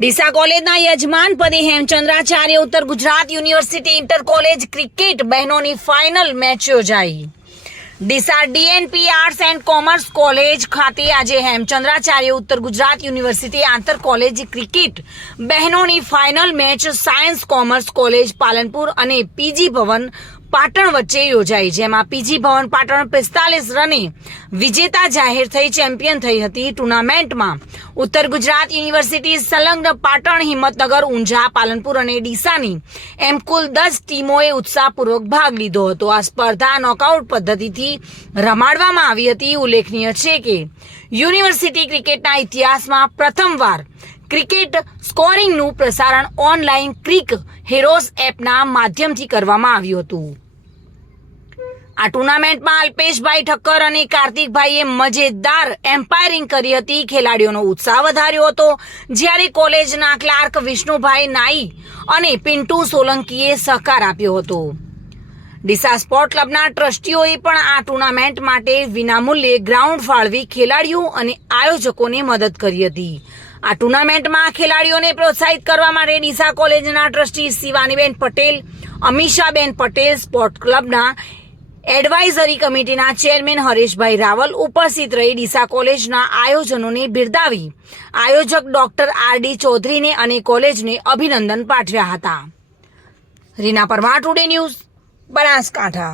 ડીસા કોલેજના યજમાન પદે Hemchandracharya Uttar Gujarat university inter college cricket બહેનોની ફાઇનલ મેચ યોજાઈ. Deesa DNP arts and commerce college ખાતે આજે હેમચંદ્રાચાર્ય ઉત્તર ગુજરાત યુનિવર્સિટી આંતર કોલેજ ક્રિકેટ બહેનોની final match science commerce college Palanpur અને પીજી ભવન પાટણ વચ્ચે યોજાઈ, જેમાં પીજી ભવન પાટણ પિસ્તાલીસ રને વિજેતા જાહેર થઈ, ચેમ્પિયન થઈ હતી ટુર્નામેન્ટમાં. ઉત્તર ગુજરાત યુનિવર્સિટી સંલગ્ન પાટણ હિંમતનગર, ઊંઝા, પાલનપુર અને ડીસાની એમ કુલ દસ ટીમોએ ઉત્સાહપૂર્વક ભાગ લીધો હતો. આ સ્પર્ધા નોકઆઉટ પદ્ધતિથી રમાડવામાં આવી હતી. ઉલ્લેખનીય છે કે યુનિવર્સિટી ક્રિકેટના ઇતિહાસમાં પ્રથમવાર ક્રિકેટ સ્કોરિંગનું પ્રસારણ ઓનલાઈન ક્રિક હેરોઝ એપના માધ્યમથી કરવામાં આવ્યું હતું. આ ટુર્નામેન્ટમાં અલ્પેશભાઈ ઠક્કર અને કાર્તિકભાઈએ મજેદાર એમ્પાયરિંગ કરી હતી. ખેલાડીઓનો ઉત્સાહ વધાર્યો હતો. જ્યારે કોલેજના ક્લાર્ક વિષ્ણુભાઈ નાઈ અને પિન્ટુ સોલંકીએ સહકાર આપ્યો હતો. ડીસા સ્પોર્ટ ક્લબના ટ્રસ્ટીઓએ પણ આ ટુર્નામેન્ટ માટે વિનામૂલ્યે ગ્રાઉન્ડ ફાળવી ખેલાડીઓ અને આયોજકોને મદદ કરી હતી. આ ટુર્નામેન્ટમાં ખેલાડીઓને પ્રોત્સાહિત કરવા માટે ડીસા કોલેજના ટ્રસ્ટી શિવાનીબેન પટેલ અમીષાબેન પટેલ સ્પોર્ટ ક્લબના એડવાઇઝરી કમિટીના ચેરમેન હરેશભાઈ રાવલ ઉપસ્થિત રહી ડીસા કોલેજના આયોજનોને બિરદાવી આયોજક ડોક્ટર આર ડી ચૌધરીને અને કોલેજને અભિનંદન પાઠવ્યા હતા. Reena Parmar today news Banaskantha